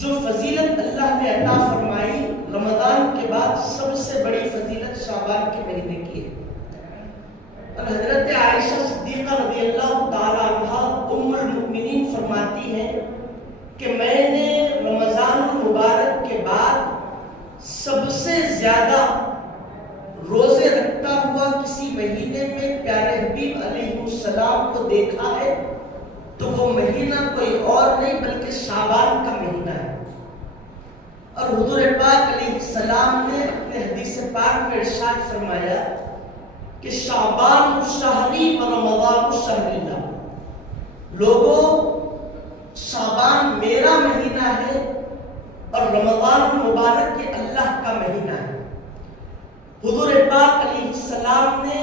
جو فضیلت اللہ نے عطا فرمائی رمضان کے بعد سب سے بڑی فضیلت شعبان کے مہینے کی ہے۔ اور حضرت عائشہ صدیقہ رضی اللہ تعالی عنہا ام المؤمنین فرماتی ہیں کہ میں نے رمضان المبارک کے بعد سب سے زیادہ روزے رکھتا ہوا کسی مہینے میں پیارے حبیب علیہ السلام کو دیکھا ہے تو وہ مہینہ کوئی اور نہیں بلکہ شعبان کا مہینہ ہے۔ اور حضور پاک علیہ السلام نے اپنے حدیث پاک میں ارشاد فرمایا کہ شعبان شہری و رمضان شہر اللہ، لوگوں شعبان میرا مہینہ ہے اور رمضان المبارک یہ اللہ کا مہینہ ہے۔ حضور پاک علیہ السلام نے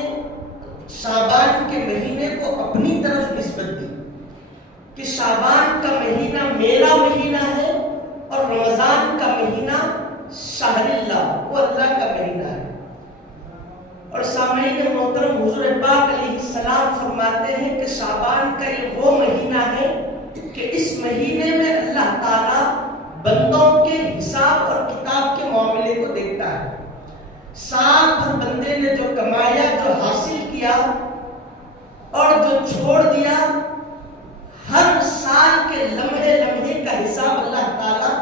شعبان کے مہینے کو اپنی طرف نسبت دی کہ شعبان کا مہینہ میرا مہینہ ہے اور رمضان کا مہینہ شہر اللہ، وہ اللہ کا مہینہ ہے۔ اور سامعین محترم، حضور پاک علیہ السلام فرماتے ہیں کہ شعبان کا یہ وہ مہینہ ہے کہ اس مہینے میں اللہ تعالیٰ بندوں کے حساب اور کتاب کے معاملے کو دیکھتا ہے۔ سال بھر بندے نے جو کمایا، جو حاصل کیا اور جو چھوڑ دیا، ہر سال کے لمحے لمحے کا حساب اللہ تعالیٰ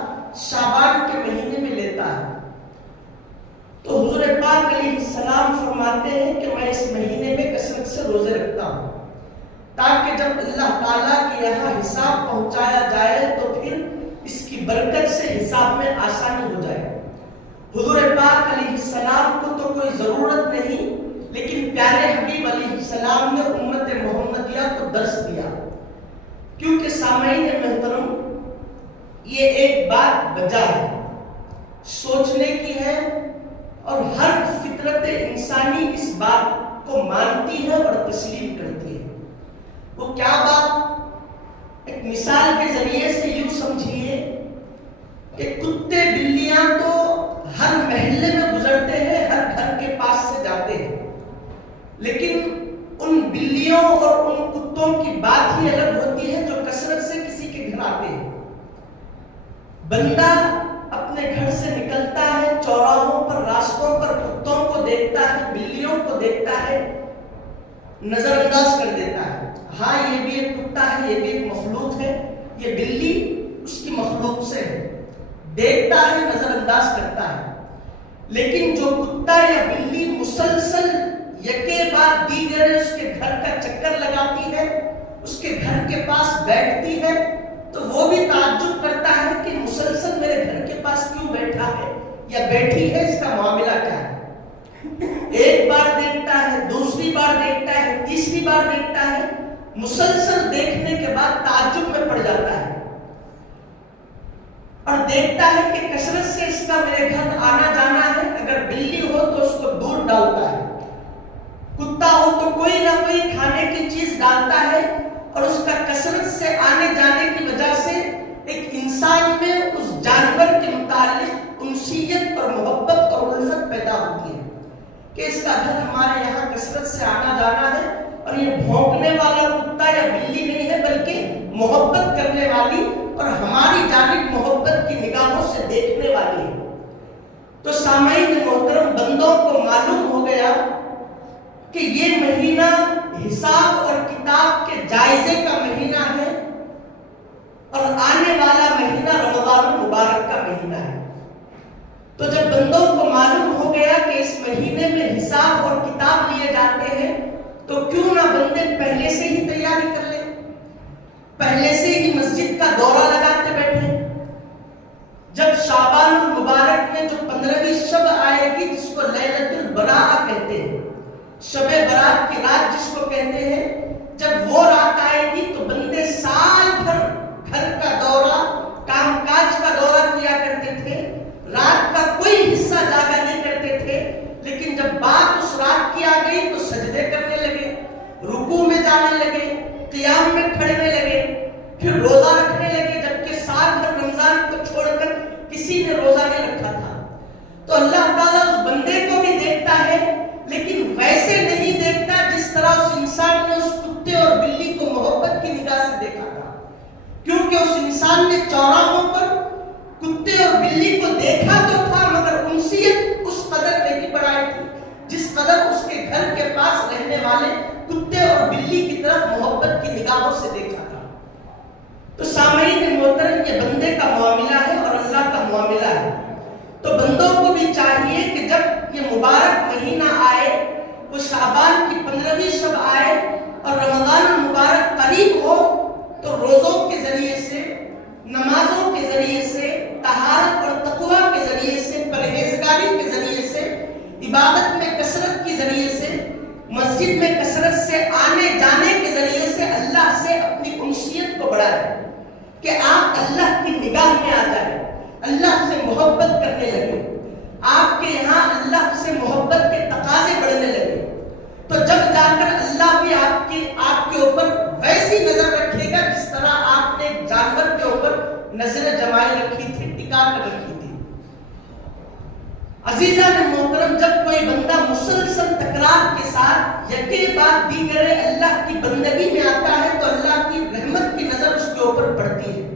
شعبان کے مہینے میں لیتا ہے۔ تو حضور پاک علیہ السلام فرماتے ہیں کہ میں اس مہینے میں کثرت سے روزے رکھتا ہوں تاکہ جب اللہ تعالیٰ کے یہاں حساب پہنچایا جائے تو پھر اس کی برکت سے حساب میں آسانی ہو جائے۔ حضور پاک علیہ السلام کو تو کوئی ضرورت نہیں، لیکن پیارے حبیب علیہ السلام نے امت محمدیہ کو درس دیا، کیونکہ سامعین محترم یہ ایک بات بجا ہے، سوچنے کی ہے، اور ہر فطرت انسانی اس بات کو مانتی ہے اور تسلیم کرتی ہے۔ وہ کیا بات؟ ایک مثال کے ذریعے سے یوں سمجھیے کہ کتے بلیاں تو ہر محلے میں گزرتے ہیں، ہر گھر کے پاس سے جاتے ہیں، لیکن ان بلیوں اور ان کتوں کی بات ہی الگ ہوتی ہے جو کثرت سے کسی کے گھر آتے ہیں۔ بندہ اپنے گھر سے نکلتا ہے، چوراہوں پر، راستوں پر کتوں کو دیکھتا ہے، بلیوں کو دیکھتا ہے، نظر انداز کر دیتا ہے، ہاں یہ بھی ایک کتا ہے، یہ بھی ایک مخلوق ہے، یہ بلی اس کی مخلوق سے ہے، دیکھتا ہے، نظر انداز کرتا ہے۔ لیکن جو کتا یا بلی مسلسل یکے بعد دیگر اس کے گھر کا چکر لگاتی ہے، اس کے گھر کے پاس بیٹھتی ہے، تو وہ بھی تعجب کرتا ہے کہ مسلسل میرے گھر کے پاس کیوں بیٹھا ہے یا بیٹھی ہے، اس کا معاملہ کیا ہے۔ ایک بار دیکھتا ہے، دوسری بار دیکھتا ہے، تیسری بار دیکھتا ہے، مسلسل دیکھنے کے بعد تعجب میں پڑ جاتا ہے اور دیکھتا ہے کہ کثرت سے اس کا میرے گھر آنا جانا ہے۔ اگر بلی ہو تو اس کو دور ڈالتا ہے، کتا ہو تو کوئی نہ کوئی کھانے کی چیز ڈالتا ہے، اور اس کا کثرت سے آنے جانے کی وجہ سے ایک انسان میں اس جانور کے متعلق انسیت اور محبت اور الفت پیدا ہوتی ہے کہ اس کا گھر ہمارے یہاں کثرت سے آنا جانا ہے، اور یہ بھونکنے والا کتا یا بلی نہیں ہے بلکہ محبت کرنے والی اور ہماری جانب محبت کی نگاہوں سے دیکھنے والی ہے۔ تو سامعین محترم، بندوں کو معلوم ہو گیا کہ یہ مہینہ حساب اور کتاب کے جائزے کا مہینہ ہے اور آنے والا مہینہ رمضان المبارک کا مہینہ ہے۔ تو جب بندوں کو معلوم ہو گیا کہ اس مہینے میں حساب اور کتاب لیے جاتے ہیں تو کیوں نہ بندے پہلے سے ہی تیاری کر لیں، پہلے سے ہی مسجد کا دورہ لگاتے بیٹھے۔ جب شعبان المبارک میں جو 15ویں شب آئے گی جس کو لیلۃ البراء کہتے ہیں، شب برات کی رات جس کو کہتے ہیں، جب وہ رات آئے گی تو بندے سال بھر گھر کا دورہ، کام کاج کا دورہ کیا کرتے تھے، رات کا کوئی حصہ جاگا نہیں کرتے تھے، لیکن جب بات اس رات کی آ گئی تو سجدے کرنے لگے، رکوع میں جانے لگے، قیام میں کھڑنے لگے، پھر روزہ رکھنے لگے، جبکہ سال بھر رمضان کو چھوڑ کر کسی نے روزہ نہیں رکھا تھا۔ تو اللہ تعالیٰ اس بندے کو بھی دیکھتا ہے، لیکن ویسے نہیں دیکھتا جس طرح اس انسان نے اس کتے اور بلی کو محبت کی نگاہ سے دیکھا تھا، کیونکہ اس انسان نے چوراہوں پر دیکھا تو تھا مگر انسیت اس قدر نہیں بڑھائی تھی جس قدر اس کے گھر کے پاس رہنے والے کتے اور بلی کی طرف محبت کی نگاہوں سے دیکھا تھا۔ تو سامعین محترم، یہ بندے کا معاملہ ہے اور اللہ کا معاملہ ہے۔ تو بندوں کو بھی چاہیے کہ جب یہ مبارک مہینہ آئے، وہ شعبان کی 15ویں شب آئے اور رمضان المبارک قریب ہو، تو روزوں کے ذریعے سے، نمازوں کے ذریعے سے، طہارت اور تقویٰ کے ذریعے سے، پرہیزگاری کے ذریعے سے، عبادت میں کثرت کے ذریعے سے، مسجد میں کثرت سے آنے جانے کے ذریعے سے اللہ سے اپنی انسیت کو بڑھائیں کہ آپ اللہ کی نگاہ میں آ جائیں، اللہ سے محبت کرنے لگے، آپ کے یہاں اللہ سے محبت کے تقاضے بڑھنے لگے، تو جب جا کر اللہ بھی آپ کے اوپر ویسی نظر رکھے گا جس طرح آپ نے جانور کے اوپر نظر جمائی رکھی تھی، ٹکا کر رکھی تھی۔ عزیزان محترم، جب کوئی بندہ مسلسل تکرار کے ساتھ یکے بعد دیگرے اللہ کی بندگی میں آتا ہے تو اللہ کی رحمت کی نظر اس کے اوپر پڑتی ہے۔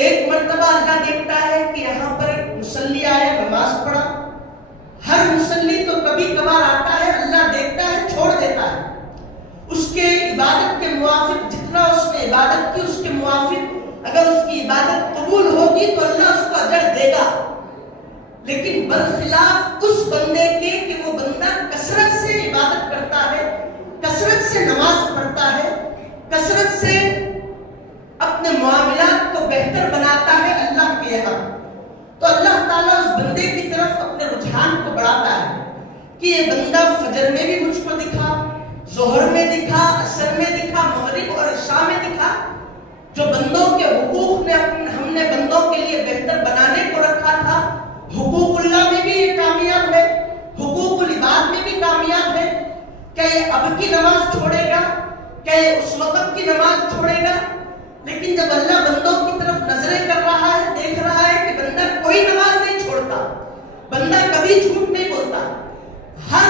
ایک مرتبہ اللہ دیکھتا ہے کہ یہاں پر ایک مصلی آیا، نماز پڑھا۔ ہر مصلی تو کبھی کبھار آتا ہے، اللہ دیکھتا ہے، چھوڑ دیتا ہے، اس کے عبادت کے موافق جتنا اس نے عبادت کی اس کے موافق اگر اس کی عبادت قبول ہوگی تو اللہ اس کو اجر دے گا، لیکن برخلاف اس بندے کے کہ وہ بندہ کثرت سے عبادت کرتا ہے، کثرت سے نماز پڑھتا ہے، کثرت سے اپنے معاملات کو بہتر بناتا ہے اللہ کے یہاں، تو اللہ تعالیٰ اس بندے کی طرف اپنے رجحان کو بڑھاتا ہے کہ یہ بندہ فجر میں بھی مجھ کو دکھا، ظہر میں دکھا، عصر میں دکھا، مغرب اور عشاء میں دکھا۔ جو بندوں کے حقوق ہم نے بندوں کے لیے بہتر بنانے کو رکھا تھا، حقوق اللہ میں بھی یہ کامیاب ہے، حقوق العباد میں بھی کامیاب ہے۔ کیا یہ اب کی نماز چھوڑے گا؟ کیا یہ اس وقت کی نماز چھوڑے گا؟ لیکن جب اللہ بندوں کی طرف نظریں کر رہا ہے، دیکھ رہا ہے کہ بندہ کوئی نماز نہیں چھوڑتا، بندہ کبھی جھوٹ نہیں بولتا، ہر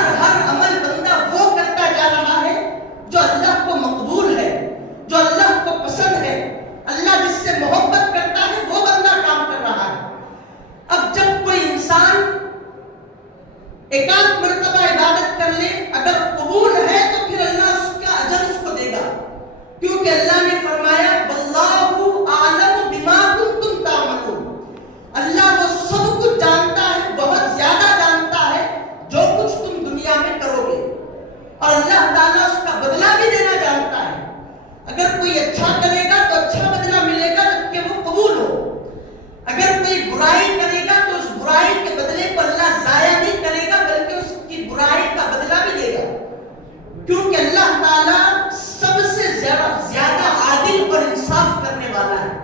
عمل بندہ وہ کرتا جا رہا ہے جو اللہ کو مقبول ہے، جو اللہ کو پسند ہے، اللہ جس سے محبت کرتا ہے وہ بندہ کام کر رہا ہے۔ اب جب کوئی انسان ایک آدھ مرتبہ عبادت کر لے، اگر قبول ہے تو پھر اللہ اس کا اجر اس کو دے گا، کیونکہ اللہ نے فرمایا واللہ اعلم بما کنتم تعملون، اللہ وہ سب کچھ جانتا ہے، بہت زیادہ جانتا ہے جو کچھ تم دنیا میں کرو گے، اور اللہ تعالیٰ اس کا بدلہ بھی دینا جانتا ہے۔ اگر کوئی اچھا کرے گا تو اچھا بدلہ ملے گا جبکہ وہ قبول ہو، اگر کوئی برائی کرے گا تو اس برائی کے بدلے کو اللہ ضائع نہیں کرے گا بلکہ اس کی برائی کا بدلہ بھی دے گا، کیونکہ اللہ تعالیٰ سب سے زیادہ عادل اور انصاف کرنے والا ہے۔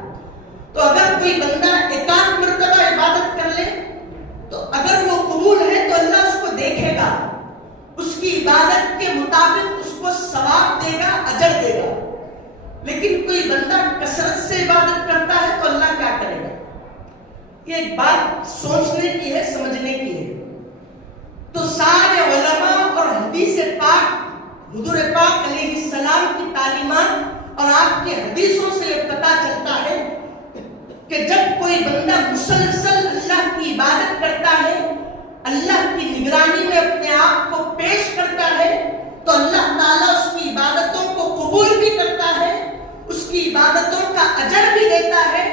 تو اگر کوئی بندہ ایک آدھ مرتبہ عبادت کر لے تو اگر وہ قبول ہے تو اللہ اس کو دیکھے گا، اس کی عبادت کے مطابق اس کو ثواب دے گا، اجر دے گا۔ لیکن کوئی بندہ کثرت سے عبادت کرتا ہے تو اللہ کیا کرے گا؟ یہ ایک بات سوچنے کی ہے، سمجھنے کی ہے۔ تو سارے علماء اور حدیث پاک، حضور پاک علیہ السلام کی تعلیمات اور آپ کی حدیثوں سے یہ پتہ چلتا ہے کہ جب کوئی بندہ مسلسل اللہ کی عبادت کرتا ہے، اللہ کی نگرانی میں اپنے آپ کو پیش کرتا ہے، تو اللہ تعالیٰ اس کی عبادتوں کو قبول بھی کرتا ہے، اس کی عبادتوں کا اجر بھی دیتا ہے،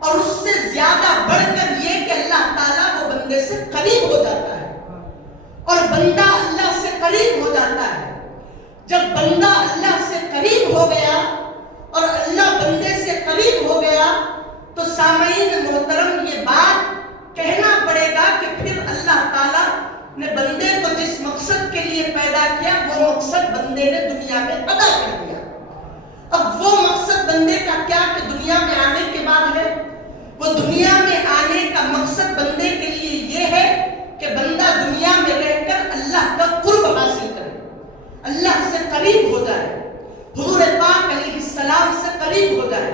اور اس سے زیادہ بڑھ کر یہ کہ اللہ تعالیٰ وہ بندے سے قریب ہو جاتا ہے، اور بندہ اللہ سے قریب ہو جاتا ہے۔ جب بندہ اللہ سے قریب ہو گیا اور اللہ بندے سے قریب ہو گیا تو سامعین محترم یہ بات کہنا پڑے گا کہ پھر اللہ تعالیٰ نے بندے کو جس مقصد کے لیے پیدا کیا وہ مقصد بندے نے دنیا میں ادا کر دیا۔ اب وہ مقصد بندے کا کیا کہ دنیا میں آنے کے بعد ہے؟ وہ دنیا میں آنے کا مقصد بندے کے لیے یہ ہے کہ بندہ دنیا میں رہ کر اللہ کا قرب حاصل کرے، اللہ سے قریب ہو جائے، حضور پاک علیہ السلام سے قریب ہو جائے۔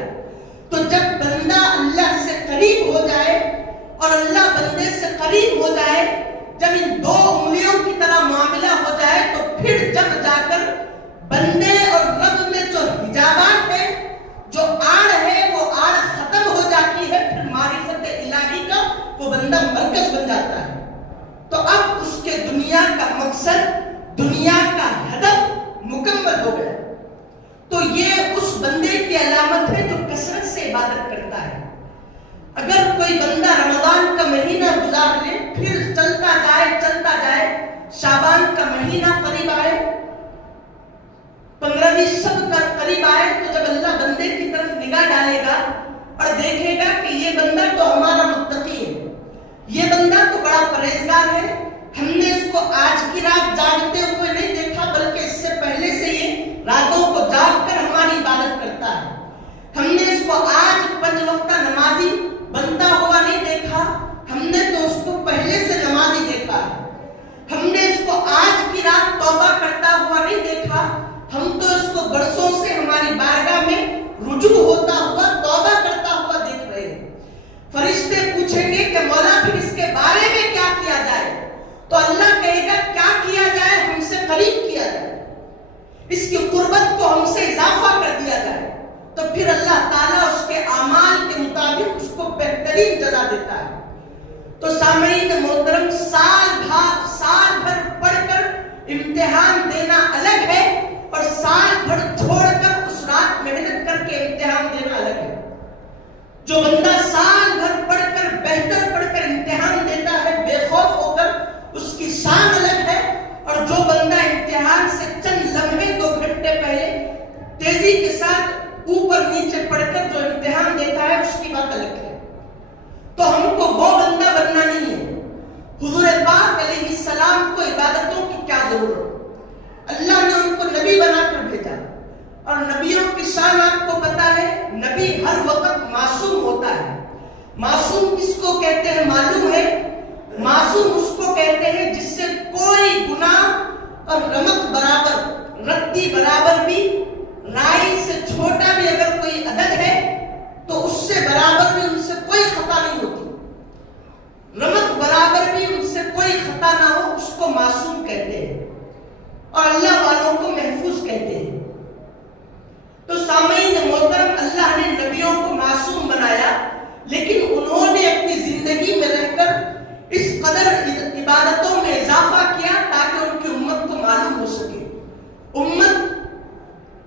تو جب بندہ اللہ سے قریب ہو جائے اور اللہ بندے سے قریب ہو جائے، جب ان دو انگلیوں کی طرح معاملہ ہو جائے تو پھر جب جا کر بندے اور رب میں جو حجابات ہے، جو آڑ ہے، وہ آڑ ختم ہو جاتی ہے، پھر معرفت الہی کا وہ بندہ مرکز بن جاتا ہے تو اب اس کے دنیا کا مقصد، دنیا کا ہدف مکمل ہو گیا۔ تو یہ اس بندے کی علامت ہے جو کثرت سے عبادت کرتا ہے۔ اگر کوئی بندہ رمضان کا مہینہ گزار لے، پھر چلتا جائے، شعبان کا مہینہ قریب آئے، 15ویں شب کا قریب آئے، تو جب اللہ بندے کی طرف نگاہ ڈالے گا اور دیکھے گا کہ یہ بندہ تو ہمارا متقی ہے، یہ بندہ تو بڑا پرہیزگار ہے، ہم نے اس کو آج کی رات جاگتے ہوئے نہیں دیکھا بلکہ اس سے پہلے سے یہ راتوں کو جاگ کر ہماری عبادت کرتا ہے، ہم نے اس کو آج 5 وقتہ نمازی بنتا ہوا نہیں دیکھا، ہم نے تو اس کو پہلے سے نمازی دیکھا ہے، ہم نے اس کو آج کی رات توبہ کرتا ہوا نہیں دیکھا، ہم تو اس کو برسوں سے ہماری بارگاہ میں رجوع ہوتا ہوا، توبہ کرتا ہوا دیکھ رہے ہیں۔ فرشتے پوچھیں گے کہ مولا پھر اس کے بارے میں کیا کیا جائے؟ تو اللہ کہے گا کیا کیا جائے؟ ہم سے قریب کیا جائے، اس کی قربت کو ہم سے اضافہ کر دیا جائے، تو پھر اللہ تعالیٰ اس کے اعمال کے مطابق اس کو بہترین جزا دیتا ہے۔ تو سامعین محترم، سال بھر پڑھ کر امتحان دینا الگ ہے اور سال بھر چھوڑ کر اس رات محنت کر کے امتحان دینا الگ ہے۔ جو بندہ سال بھر پڑھ کر بہتر پڑھ کر امتحان دیتا ہے بے خوف ہو کر، اس کی شان الگ ہے، اور جو بندہ امتحان سے چند لمحے 2 گھنٹے پہلے تیزی کے ساتھ اوپر نیچے پڑھ کر جو امتحان دیتا ہے اس کی بات الگ ہے۔ تو ہم کو وہ بندہ بننا نہیں ہے۔ حضور پاک علیہ السلام کو عبادتوں کی کیا ضرورت؟ اللہ نے ان کو نبی بنا کر بھیجا، اور نبیوں کی شان آپ کو پتا ہے، نبی ہر وقت معصوم ہوتا ہے۔ معصوم کس کو کہتے ہیں معلوم ہے؟ معصوم اس کو کہتے ہیں جس سے کوئی گناہ اور رمق برابر، رتی برابر بھی، رائی سے چھوٹا بھی اگر کوئی عدد ہے تو اس سے برابر بھی ان سے کوئی خطا نہیں ہوتی، رمق برابر بھی ان سے کوئی خطا نہ ہو، اس کو معصوم کہتے ہیں، اور اللہ والوں کو محفوظ کہتے ہیں۔ تو سامعین محترم، اللہ نے نبیوں کو معصوم بنایا، لیکن انہوں نے اپنی زندگی میں رہ کر اس قدر عبادتوں میں اضافہ کیا تاکہ ان کی امت کو معلوم ہو سکے۔ امت،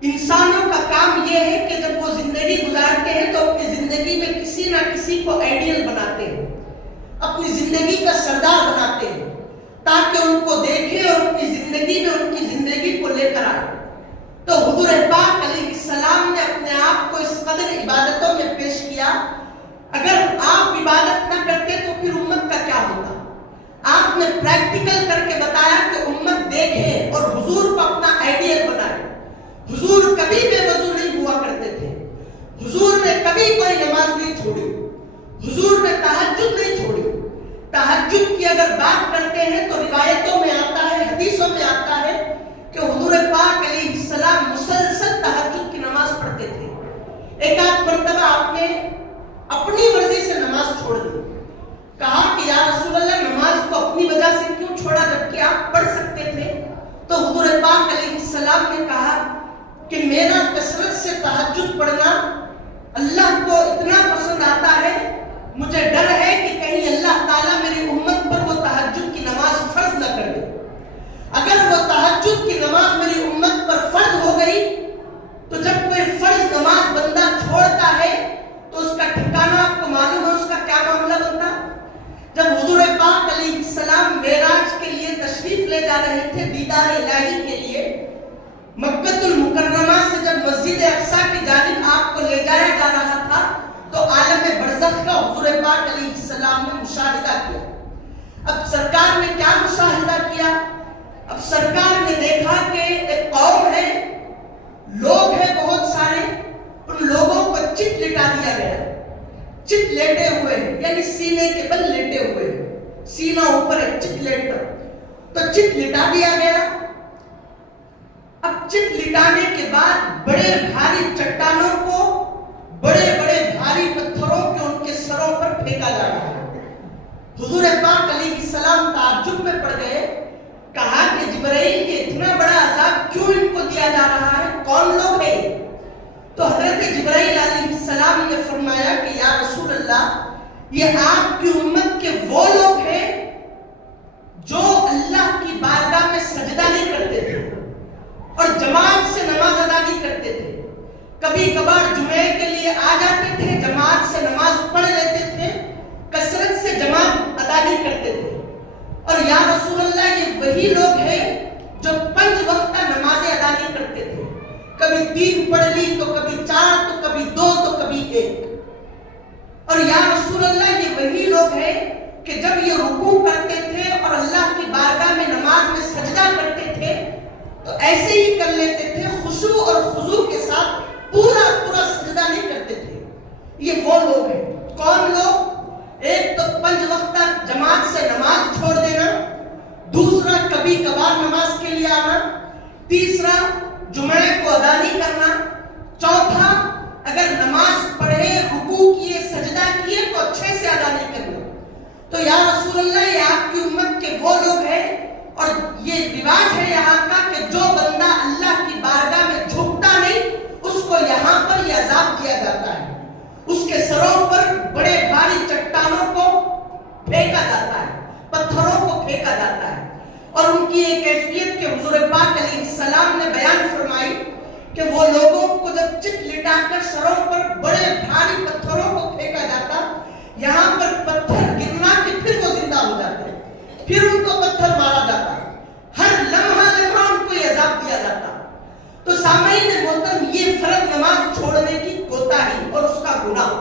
انسانوں کا کام یہ ہے کہ جب وہ زندگی گزارتے ہیں تو اپنی زندگی میں کسی نہ کسی کو آئیڈیل بناتے ہیں، اپنی زندگی کا سردار بناتے ہیں، تاکہ ان کو دیکھیں اور اپنی زندگی میں ان کی زندگی کو لے کر آئے۔ تو حضور پاک علیہ السلام نے اپنے آپ کو اس قدر عبادتوں میں پیش کیا، اگر آپ عبادت نہ کرتے تو پھر امت کا کیا ہوتا؟ آپ نے پریکٹیکل کر کے بتایا کہ امت دیکھے اور حضور کو اپنا آئیڈیل بنائے۔ حضور کبھی بے وضو نہیں ہوا کرتے تھے، حضور نے کبھی کوئی نماز نہیں چھوڑی، حضور نے تہجد نہیں چھوڑی۔ تہجد کی اگر بات کرتے ہیں تو روایتوں میں آتا ہے، حدیثوں میں آتا ہے کہ حضور پاک علیہ السلام مسلسل تہجد کی نماز پڑھتے تھے۔ ایک آدھ مرتبہ آپ نے اپنی مرضی سے نماز چھوڑ دی، کہا کہ یا رسول اللہ نماز کو اپنی وجہ سے کیوں چھوڑا جبکہ آپ پڑھ سکتے تھے؟ تو حضور پاک علیہ السلام نے کہا کہ میرا کثرت سے تہجد پڑھنا اللہ کو اتنا پسند آتا ہے، مجھے ڈر ہے کہ کہیں اللہ تعالیٰ میری امت پر وہ تہجد کی نماز فرض نہ کر دے۔ اگر وہ تہجد کی نماز میری امت پر فرض ہو گئی تو جب کوئی فرض نماز بندہ چھوڑتا ہے تو اس کا ٹھکانہ آپ کو معلوم ہے اس کا کیا معاملہ بنتا؟ جب حضور پاک علیہ السلام معراج کے لیے تشریف لے جا رہے تھے دیدار الہی کے لیے، مکہ المکرمہ سے جب مسجد اقصی کی جانب آپ کو لے جایا جا رہا تھا تو عالم برزخ کا حضور پاک علیہ السلام نے مشاہدہ کیا۔ اب سرکار نے کیا مشاہدہ کیا؟ اب سرکار نے دیکھا کہ ایک قوم ہے، لوگ ہیں بہت سارے، ان لوگوں کو چت لٹا دیا گیا، چت لیٹے ہوئے ہیں، یعنی سینے کے بل لیٹے ہوئے ہیں، سینہ اوپر ایک چت لیٹ کر، تو چت لٹا دیا گیا۔ اب چت لٹانے کے بعد بڑے بھاری چٹانوں کو، بڑے بڑے بھاری پتھروں کے ان کے سروں پر پھینکا جا رہا ہے۔ حضور پاک علیہ السلام تعجب میں پڑ گئے، کہا کہ جبرائیل یہ اتنا بڑا عذاب کیوں ان کو دیا جا رہا ہے، کون لوگ ہیں؟ تو حضرت جبرائیل علیہ السلام نے فرمایا کہ یا رسول اللہ، یہ آپ کی امت کے وہ لوگ کبھی کبھار جمعے کے لیے آ جاتے تھے، جماعت سے نماز پڑھ لیتے تھے، کثرت سے جماعت ادا نہیں کرتے تھے. اور یا رسول اللہ یہ وہی لوگ ہیں جو 5 وقت نمازیں ادا نہیں کرتے تھے. کبھی 3 پڑھ لی تو کبھی 4 تو کبھی 2 تو کبھی 1. اور یا رسول اللہ یہ وہی لوگ ہیں کہ جب یہ رکوع کرتے تھے اور اللہ کی بارگاہ میں نماز میں سجدہ کرتے تھے تو ایسے ہی کر لیتے تھے، خشوع اور خضوع کے ساتھ پورا سجدہ نہیں کرتے تھے. یہ وہ لوگ ہیں. کون لوگ؟ ایک تو 5 وقت جماعت سے نماز چھوڑ دینا، دوسرا کبھی کبھار نماز کے لیے آنا، تیسرا جمعے کو ادا نہیں کرنا، چوتھا اگر نماز پڑھے، رکوع کیے، سجدہ کیے تو اچھے سے ادا نہیں کرنا. تو یا رسول اللہ یہ آپ کی امت کے وہ لوگ ہیں، اور یہ رواج ہے یہاں کا کہ جو بندہ اللہ کی بارگاہ میں جھکتا نہیں اس کو یہاں پر یہ عذاب دیا جاتا ہے. اس کے سروں پر بڑے بھاری چٹانوں کو پھینکا جاتا ہے، پتھروں کو پھینکا جاتا ہے. اور ان کی ایک کیفیت کے حضور پاک علیہ السلام نے بیان فرمائی کہ وہ لوگوں کو جب چت لٹا کر سروں پر بڑے بھاری پتھروں کو پھینکا جاتا، یہاں پر پتھر گرنا کہ پھر وہ زندہ ہو جاتے، پھر ان کو پتھر مارا جاتا، ہر لمحہ ان کو یہ عذاب دیا جاتا. تو سامعین محترم، یہ فرض نماز چھوڑنے کی کوتاہی اور اس کا گناہ،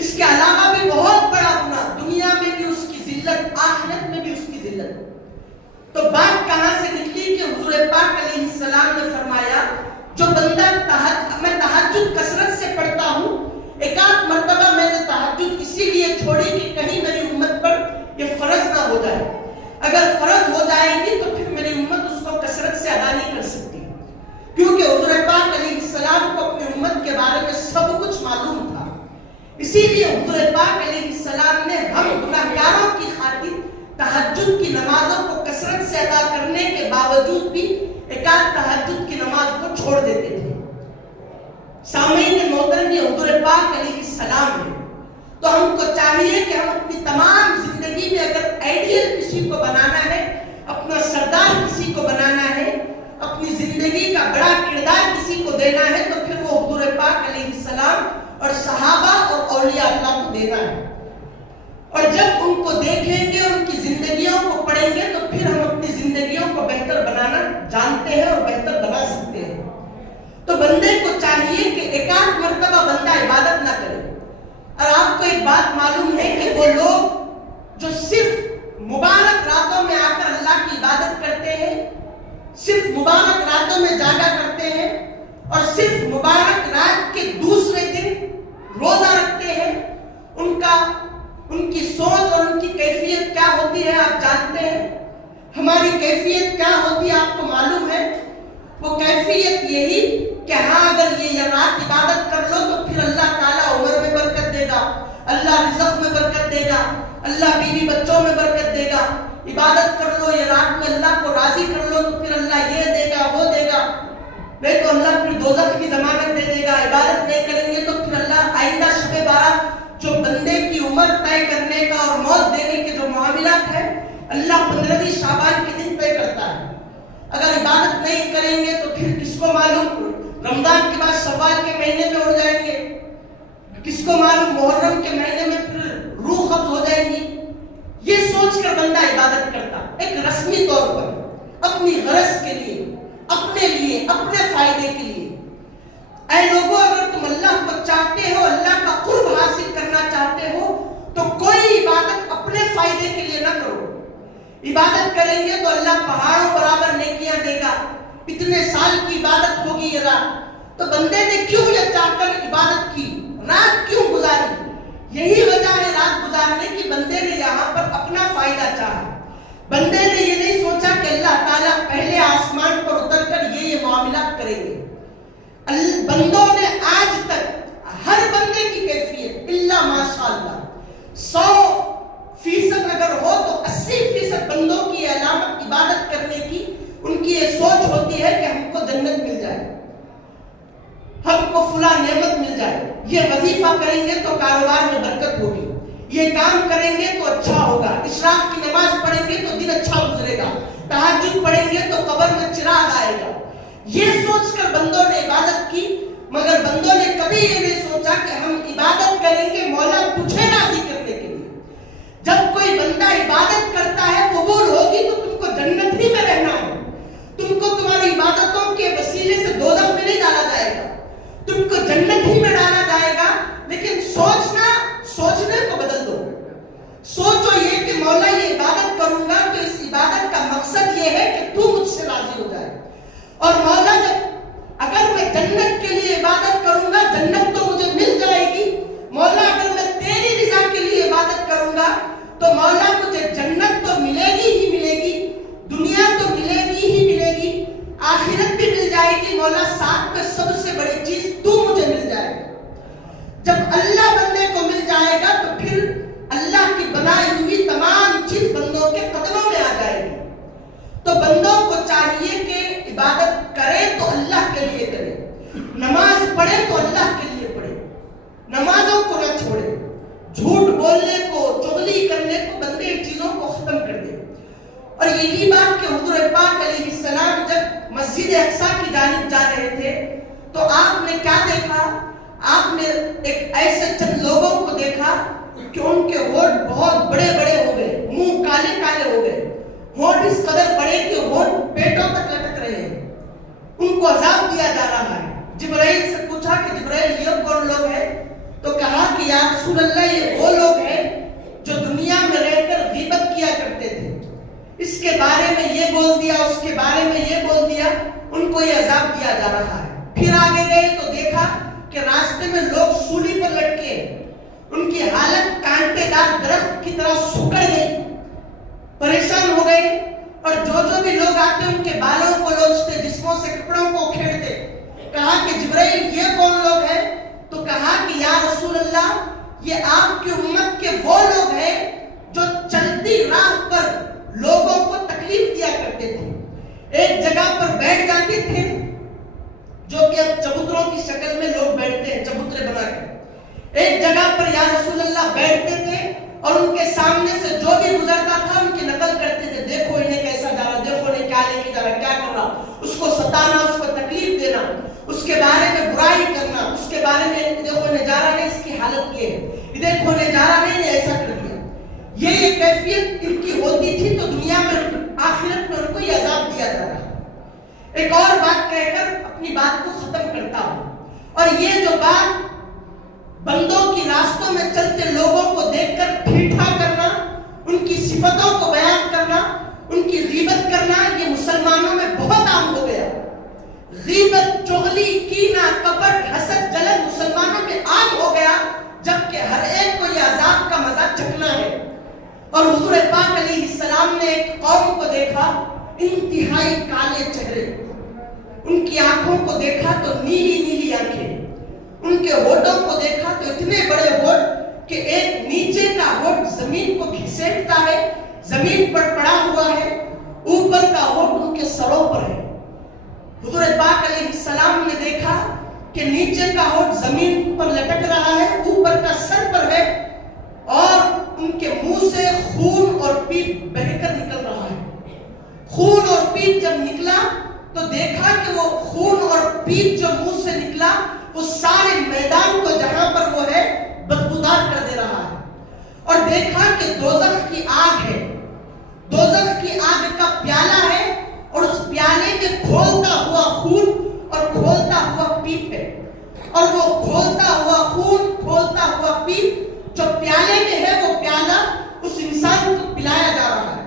اس کے علاوہ بھی بہت بڑا گناہ، دنیا میں بھی اس کی ذلت، آخرت میں بھی اس کی ذلت. تو بات کہاں سے نکلی کہ حضور پاک علیہ السلام نے فرمایا جو بندہ میں تہجد کثرت سے پڑھتا ہوں، ایک آدھ مرتبہ میں نے تہجد اسی لیے چھوڑی کہ کہیں میری امت پر یہ فرض نہ ہو جائے. اگر فرض ہو جائے گی تو پھر میری امت اس کو کثرت سے ادا نہیں کر سکتی، کیونکہ حضور پاک علیہ السلام کو اپنی امت کے بارے میں سب کچھ معلوم تھا. اسی لیے حضور پاک علیہ السلام نے ہم گناہگاروں کی خاطر تہجد کی نمازوں کو کثرت سے ادا کرنے کے باوجود بھی ایک آدھ تہجد کی نماز کو چھوڑ دیتے تھے. سامعین محترم، یہ حضور پاک علیہ السلام ہے. تو ہم کو چاہیے کہ ہم اپنی تمام زندگی میں اگر آئیڈیل کسی کو بنانا ہے، اپنا سردار کسی کو بنانا ہے، اپنی زندگی کا بڑا کردار کسی کو دینا ہے تو پھر وہ حضور پاک علیہ السلام اور صحابہ اور اولیاء اللہ کو دینا ہے. اور جب ان کو دیکھیں گے، ان کی زندگیوں کو پڑھیں گے تو پھر ہم اپنی زندگیوں کو بہتر بنانا جانتے ہیں اور بہتر بنا سکتے ہیں. تو بندے کو چاہیے کہ ایک آدھ مرتبہ بندہ عبادت نہ کرے. اور آپ کو ایک بات معلوم ہے کہ وہ لوگ جو صرف مبارک راتوں میں آ کر اللہ کی عبادت کرتے ہیں، صرف مبارک راتوں میں جاگا کرتے ہیں اور صرف مبارک رات کے دوسرے دن روزہ رکھتے ہیں، ان کی سوچ اور ان کی کیفیت کیا ہوتی ہے آپ جانتے ہیں. ہماری کیفیت کیا ہوتی ہے آپ کو معلوم ہے؟ وہ کیفیت یہی کہ ہاں اگر یہ رات عبادت کر لو تو پھر اللہ تعالیٰ عمر میں برکت دے گا، اللہ رزق میں برکت دے گا، اللہ بیوی بچوں میں برکت دے گا. عبادت کر لو، یہ رات میں اللہ کو راضی کر لو تو پھر اللہ یہ دے گا وہ دے گا، نہیں تو اللہ پھر دوزخ کی ضمانت دے دے گا. عبادت نہیں کریں گے تو پھر اللہ آئندہ شب بارات جو بندے کی عمر طے کرنے کا اور موت دینے کے جو معاملات ہیں اللہ 15ویں شعبان کے دن طے کرتا ہے. اگر عبادت نہیں کریں گے تو پھر کس کو معلوم رمضان کے بعد شوال کے مہینے میں اڑ جائیں گے، کس کو معلوم محرم کے مہینے میں پھر روح قبض ہو جائے گی. یہ سوچ کر بندہ عبادت کرتا ایک رسمی طور پر اپنی غرض کے لیے، اپنے فائدے کے لیے. اے لوگوں، اگر تم اللہ کو چاہتے ہو، اللہ کا قرب حاصل کرنا چاہتے ہو تو کوئی عبادت اپنے فائدے کے لیے نہ کرو. عبادت کریں گے تو اللہ پہاڑوں برابر نیکیاں دے گا. اتنے سال کی عبادت ہوگی یہ رات، تو بندے نے کیوں یہ چاہ کر عبادت کی، رات کیوں گزاری؟ یہی وجہ ہے رات گزارنے کی. بندے نے یہاں پر اپنا فائدہ چاہا. بندے نے یہ نہیں سوچا کہ اللہ تعالیٰ پہلے آسمان پر اتر کر یہ معاملات کریں گے. بندوں نے آج تک ہر بندے کی کیفیت الا ماشاءاللہ 100% اگر ہو تو 80% بندوں کی علامت عبادت کرنے کی ان کی یہ سوچ ہوتی ہے کہ ہم کو جنت مل جائے، ہم کو فلاں نعمت مل جائے، یہ وظیفہ کریں گے تو کاروبار میں برکت ہوگی، یہ کام کریں گے تو اچھا ہوگا، اشراق کی نماز پڑھیں گے تو دن اچھا گزرے گا، تہجد پڑھیں گے تو قبر میں چراغ آئے گا. یہ سوچ کر بندوں نے عبادت کی، مگر بندوں نے کبھی یہ نہیں سوچا کہ ہم عبادت کریں گے مولا تجھے راضی کرنے کے لیے. جب کوئی بندہ عبادت کرتا ہے قبول ہوگی تو تم کو جنت ہی میں رہنا ہے. تم کو تمہاری عبادتوں کے وسیلے سے دوزخ میں نہیں ڈالا جائے گا, تم کو جنت ہی میں ڈالا جائے گا. لیکن سوچنے کو بدل دو. سوچو یہ کہ مولا یہ عبادت کروں گا تو اس عبادت کا مقصد یہ ہے کہ تو مجھ سے راضی ہو جائے. اور مولا اگر میں جنت کے لیے عبادت کروں گا جنت تو مجھے مل جائے گی. مولا اگر میں تیری رضا کے لیے عبادت کروں گا تو مولا مجھے جنت تو ملے گی, دنیا تو ملے گی, آخرت بھی مل جائے گی. مولا ساتھ میں سب سے بڑی چیز تو مجھے مل جائے گا. جب اللہ بندے کو مل جائے گا تو پھر اللہ کی بنائی ہوئی تمام چیز بندوں کے قدموں میں آ جائے گی. تو بندوں کو چاہیے کہ عبادت کرے تو اللہ کے لیے کرے, نماز پڑھے تو اللہ کے لیے پڑھے, نمازوں کو نہ چھوڑے. جھوٹ بولنے کو, چغلی کرنے کو, بندے ان چیزوں کو ختم کر دے. اور یہی بات کہ حضور پاک علیہ السلام جب مسجد اقصی کی جانب جا رہے تھے تو آپ نے کیا دیکھا؟ آپ نے ایک ایسے چند لوگوں کو دیکھا کہ ان کے ہونٹ بہت بڑے بڑے ہو گئے, منہ کالے کالے ہو گئے, ہونٹ اس قدر بڑے کہ ہونٹ پیٹوں تک لٹک رہے ہیں. ان کو عذاب دیا جا رہا ہے. جبرائیل سے پوچھا کہ جبرائیل یہ کون لوگ ہیں؟ تو کہا کہ یا رسول اللہ یہ وہ لوگ ہیں جو دنیا میں رہ کر غیبت کیا کرتے تھے, اس کے بارے میں یہ بول دیا, اس کے بارے میں یہ بول دیا, ان کو یہ عذاب دیا جا رہا ہے. پھر آگے گئے تو دیکھا کہ راستے میں لوگ سولی پر لٹکے, ان کی حالت کانٹے دار درخت کی طرح سکڑ گئی, پریشان ہو گئے. اور جو بھی لوگ آتے ان کے بالوں کو لوچتے, جسموں سے کپڑوں کو کھیڑتے. کہا کہ جبرائیل یہ کون لوگ ہیں؟ تو کہا کہ یا رسول اللہ یہ آپ کی امت کے وہ لوگ ہیں جو چلتی راہ پر لوگوں کو تکلیف دیا کرتے تھے. ایک جگہ پر بیٹھ جاتے تھے جو کہ اب چبوتروں کی شکل میں لوگ بیٹھتے ہیں, چبوترے بنا کے. ایک جگہ پر یا رسول اللہ بیٹھتے تھے اور ان کے سامنے سے جو بھی گزرتا تھا ان کی نقل کرتے تھے. دیکھو انہیں کیسا جا رہا, دیکھو انہیں کیا لے کے جا رہا, کیا کر رہا. اس کو ستانا, اس کو تکلیف دینا, اس کے بارے میں برائی کرنا, اس کے بارے میں دیکھو انہیں جا رہا نہیں, اس کی حالت یہ ہے, دیکھو انہیں جا رہا نہیں, ایسا کر دیا. یہ کیفیت ان کی ہوتی تھی. تو دنیا میں آخرت میں ان کو یہ عذاب دیا جا رہا ہے. ایک اور بات کہہ کر اپنی بات کو ختم کرتا ہوں. اور یہ جو بات بندوں کی راستوں میں چلتے لوگوں کو دیکھ کر ٹھیٹھا کرنا, ان کی صفتوں کو بیان کرنا, ان کی غیبت کرنا, یہ مسلمانوں میں بہت عام ہو گیا. غیبت, چغلی, کینہ, کپٹ, حسد, جلن مسلمانوں میں عام ہو گیا, جبکہ ہر ایک کو یہ عذاب کا مزہ چکھنا ہے. اور حضور پاک علیہ السلام نے ایک قوم کو دیکھا, انتہائی کالے چہرے, ان کی آنکھوں کو دیکھا تو نیلی نیلی آنکھیں, ان کے ہونٹوں کو دیکھا تو اتنے بڑے ہونٹ کہ ایک نیچے کا ہونٹ زمین کو گھسیٹتا ہے, زمین پر پڑا ہوا ہے, اوپر کا ہونٹ ان کے سروں پر ہے. حضور پاک علیہ السلام نے دیکھا کہ نیچے کا ہونٹ زمین پر لٹک رہا ہے, اوپر کا سر پر ہے, اور ان کے منہ سے خون اور پیپ بہہ کر نکل رہا ہے. خون اور پیپ جب نکلا تو دیکھا کہ وہ خون اور پیپ جو منہ سے نکلا وہ سارے میدان کو جہاں پر وہ ہے بدبودار کر دے رہا ہے. اور دیکھا کہ دوزخ کی آگ ہے, دوزخ کی آگ کا پیالہ ہے, اور اس پیالے میں کھولتا ہوا خون اور کھولتا ہوا پیپ ہے. اور وہ کھولتا ہوا خون, کھولتا ہوا پیپ جو پیالے میں ہے, وہ پیالہ اس انسان کو پلایا جا رہا ہے.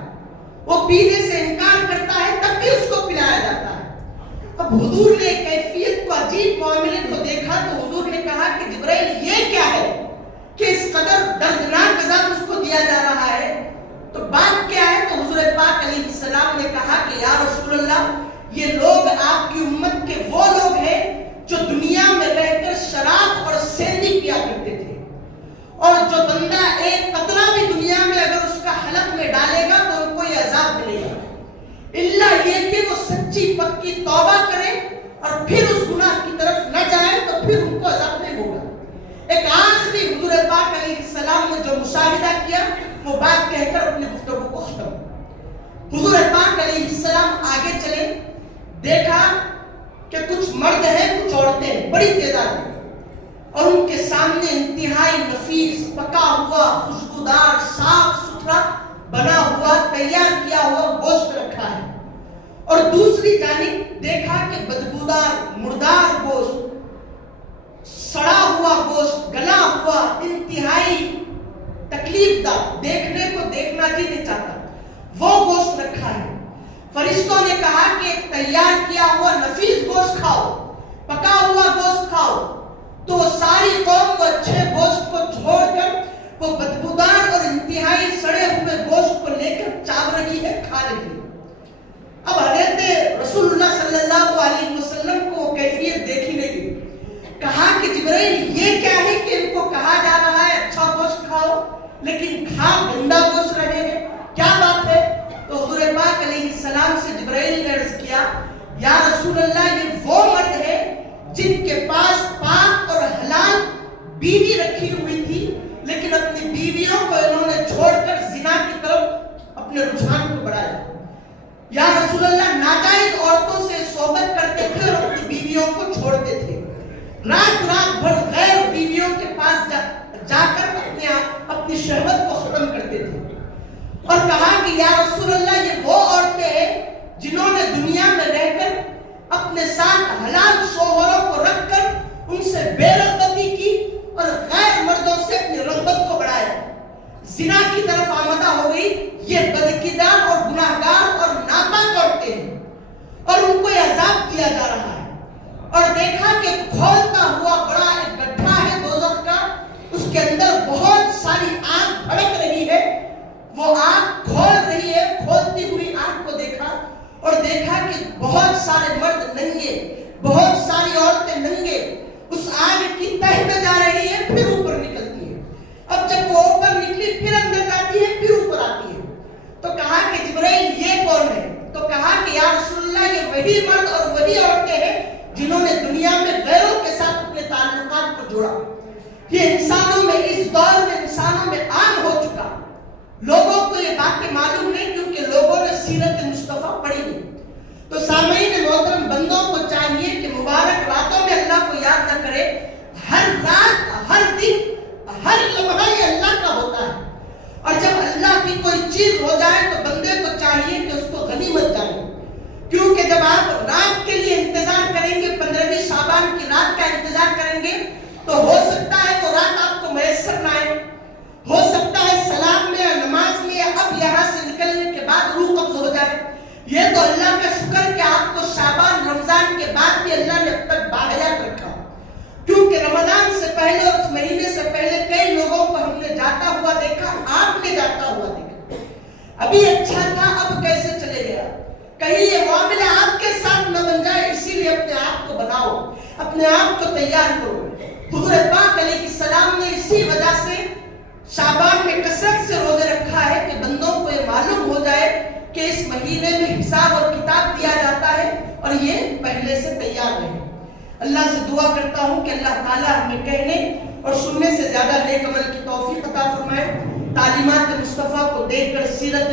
وہ پینے سے انکار کرتا ہے تب بھی اس کو پلایا جاتا ہے. اب حضور نے کیفیت کو, عجیب معاملے کو دیکھا تو حضور نے کہا کہ جبرائیل یہ کیا ہے کہ اس قدر دردناک عذاب اس کو دیا جا رہا ہے, تو بات کیا ہے؟ تو حضور پاک علیہ السلام نے کہا کہ یا رسول اللہ یہ لوگ آپ کی امت کے وہ لوگ ہیں جو دنیا میں رہ کر شراب اور سینڈی پیا کرتے تھے, اور جو بندہ ایک قطرہ بھی دنیا میں اگر اس کا حلق میں ڈالے گا تو ان کو یہ عذاب ملے گا, الا یہ کہ وہ سچی پکی توبہ کرے اور پھر اس گناہ کی طرف نہ جائے تو پھر ان کو عذاب نہیں ہوگا. ایک آخری حضور پاک علیہ السلام نے جو مشاہدہ کیا وہ بات کہہ کر اپنی گفتگو کو ختم. حضور پاک علیہ السلام آگے چلے, دیکھا کہ کچھ مرد ہیں کچھ عورتیں ہیں بڑی تعداد میں، اور ان کے سامنے انتہائی نفیس پکا ہوا خوشبودار صاف ستھرا بنا ہوا تیار کیا ہوا گوشت رکھا ہے، اور دوسری جانب دیکھا کہ بدبودار مردار گوشت، سڑا ہوا گوشت، گلا ہوا انتہائی تکلیف دہ، دیکھنے کو دیکھنا جی نہیں چاہتا، وہ گوشت رکھا ہے۔ فرشتوں نے کہا کہ تیار کیا ہوا نفیس گوشت کھاؤ، پکا ہوا گوشت کھاؤ، تو وہ ساری قوم وہ اچھے گوشت کو چھوڑ کر وہ بدبودار اور انتہائی سڑے ہوئے گوشت کو لے کر چاو رہی ہے، کھا رہی ہے۔ اب حضرت رسول اللہ صلی اللہ علیہ وسلم کو وہ کیفیت دیکھی نہیں گئی، کہا کہ جبرائیل یہ کیا ہے کہ ان کو کہا جا رہا ہے اچھا گوشت کھاؤ لیکن کھا گندا گوشت رہے ہیں، کیا بات ہے؟ تو حضور پاک علیہ السلام سے جبرائیل نے عرض کیا یا رسول اللہ یہ وہ مرد ہے جن کے پاس پاک اور حلال بیوی رکھی ہوئی تھی، لیکن اپنی بیویوں کو انہوں نے چھوڑ کر زنا کی طرف اپنے رجحان کو بڑھایا۔ یا رسول اللہ ناجائز عورتوں سے صحبت کرتے تھے اور اپنی بیویوں کو چھوڑتے تھے، رات بھر غیر بیویوں کے پاس جا کر اپنی شہوت کو ختم کرتے تھے، اور کہا کہ یا رسول اللہ یہ وہ عورتیں ہیں جنہوں نے دنیا میں رہ کر اپنے ساتھ حلال شوہروں کو رکھ کر ان سے بے رغبتی کی اور غیر مردوں سے اپنی رغبت کو بڑھایا، زنا کی طرف آمدہ ہو گئی، یہ بدکردار اور گناہگار اور ناپاک عورتیں ہیں، اور ان کو یہ عذاب دیا جا رہا ہے۔ اور دیکھا کہ کھولتا ہوا بڑا ایک گڈھا ہے دوزخ کا، اس کے اندر بہت ساری آگ بھڑک رہی ہے، وہ آگ کھول رہی ہے، کھولتی ہوئی آگ کو دیکھا، اور دیکھا کہ بہت سارے مرد ننگے، بہت ساری عورتیں ننگے اس آگ کی تہ میں جا رہی ہے، پھر اوپر نکلتی ہے، اب جب وہ اوپر نکلی پھر اندر جاتی ہے، پھر اوپر آتی ہے، تو کہا کہ جبرائیل یہ کون ہے؟ تو کہا کہ یا رسول اللہ یہ وہی مرد اور وہی عورتیں ہیں جنہوں نے دنیا میں غیروں کے ساتھ اپنے تعلقات کو جوڑا۔ یہ انسانوں میں اس دور میں انسانوں میں عام ہو چکا، لوگوں کو یہ باتیں معلوم نہیں کیونکہ لوگوں نے سیرت مصطفیٰ پڑھی نہیں۔ تو سامعین محترم، بندوں کو چاہیے کہ مبارک راتوں میں اللہ کو یاد نہ کرے، ہر رات ہر دن ہر لمحہ یہ اللہ کا ہوتا ہے، اور جب اللہ کی کوئی چیز ہو جائے تو بندے کو چاہیے کہ اس کو غنیمت جانے، کیونکہ جب آپ رات کے لیے انتظار کریں گے، 15ویں شعبان کی رات کا انتظار کریں گے، تو ہو سکتا ہے وہ رات آپ کو میسر نہ آئے، ہو سکتا ہے سلام میں یا نماز میں یا اب یہاں سے نکلنے کے بعد روح قبض ہو جائے۔ یہ تو اللہ کا شکر کہ آپ کو شعبان رمضان کے بعد بھی اللہ نے اب تک باحیات رکھا، کیونکہ رمضان سے پہلے اور اس مہینے سے پہلے کئی لوگوں کو ہم نے جاتا ہوا دیکھا، آپ نے جاتا ہوا دیکھا، ابھی اچھا تھا اب کیسے چلے گیا، کہیں یہ معاملہ آپ کے ساتھ نہ بن جائے، اسی لیے اپنے آپ کو بناؤ، اپنے آپ کو تیار کرو۔ حضور پاک علیہ السلام نے اسی وجہ سے شعبان میں کثرت سے روزے رکھا ہے کہ بندوں کو یہ معلوم ہو جائے کہ اس مہینے میں حساب اور کتاب دیا جاتا ہے اور یہ پہلے سے تیار رہے۔ اللہ سے دعا کرتا ہوں کہ اللہ تعالیٰ ہمیں کہنے اور سننے سے زیادہ نیک عمل کی توفیق عطا فرمائے، تعلیمات مصطفیٰ کو دیکھ کر سیرت